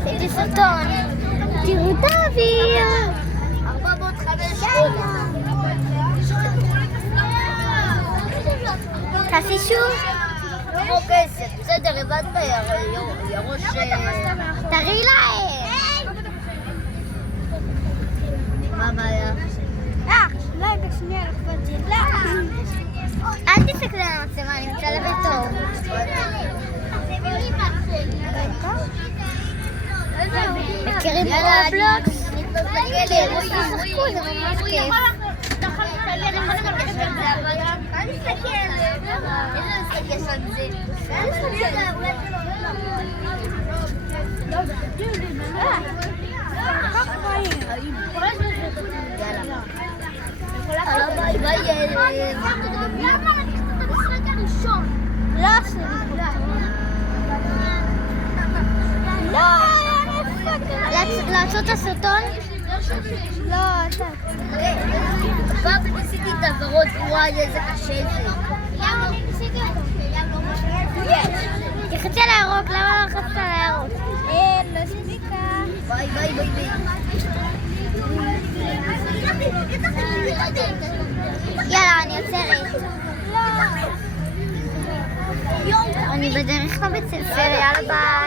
עשיתי סרטון. תראו את האוויר. 458. תעשי שוב. כמו כסף, בסדר, הבנת, ירוש... תראי להם. מה הבעיה? רגע, שנייה, אל תסתכלי על המצלמה, אני מצלמת טוב. מכירים רובלוקס? תראו שישחקו, זה ממש כיף. לעשות את הסרטון? לא, אתה. פעם ניסיתי את העברות, וואי, איזה קשה זה. תחצי על הירוק, למה לא לחצת על הירוק? לא הספיקה. ביי ביי ביי ביי. יאללה, אני עוצרת. אני בדרך לבית ספר, יאללה ביי.